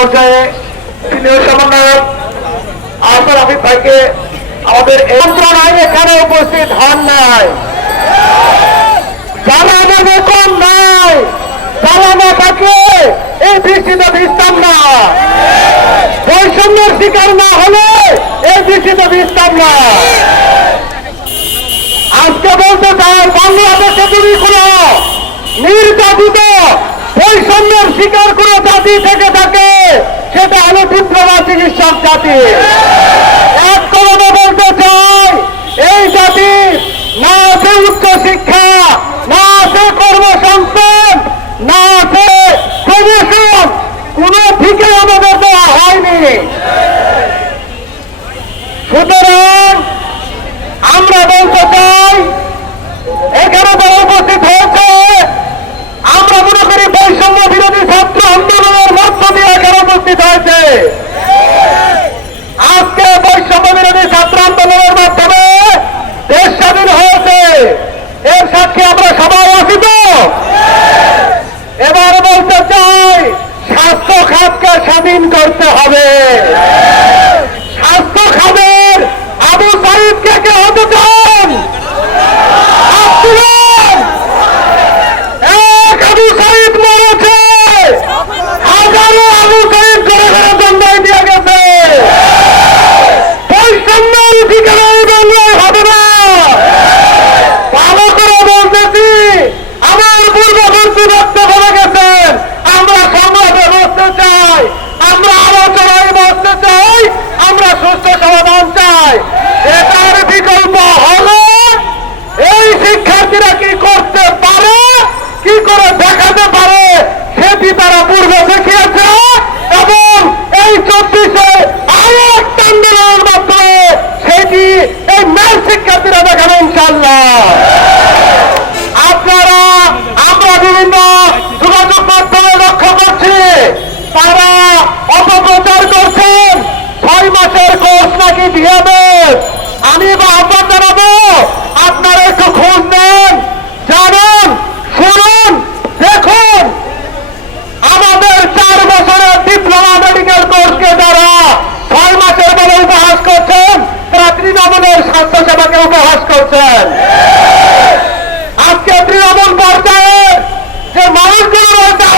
পর্যায়ে আসার আফিফ ভাইকে আমাদের মন্ত্রণায় এখানে উপস্থিত হন নাই। বেতন নাই ভিজতাম না। শিকার না হলে এই বৃষ্টিতে ভিজতাম না। আজকে বলতে চাই, বাংলাদেশে যদি কোন নির্যাতিত বৈষম্যের শিকার কোন জাতি থেকে থাকে, সেটা হলো ডিপ্লোমা চিকিৎসক জাতি। এক কলমে বলতে চাই, এই জাতি না আছে উচ্চ শিক্ষা, না আছে কর্মসংস্থান, না আছে প্রমোশন। কোন দিকে আমাদের দেওয়া হয়নি। সুতরাং আমরা বলতে চাই স্বাধীন করতে হবে। দেন আমি বা আহ্বান জানাব, আপনারা একটু খোঁজ নেন, জানুন, শুনুন, দেখুন। আমাদের চার বছরের ডিপ্লোমা মেডিকেল কোর্সকে যারা ছয় মাসের বলে উপহাস করছেন, তারা স্বাস্থ্য সেবাকে উপহাস করছেন। আজকে তৃণমূল পর্যায়ে যে মানুষগুলো রয়েছে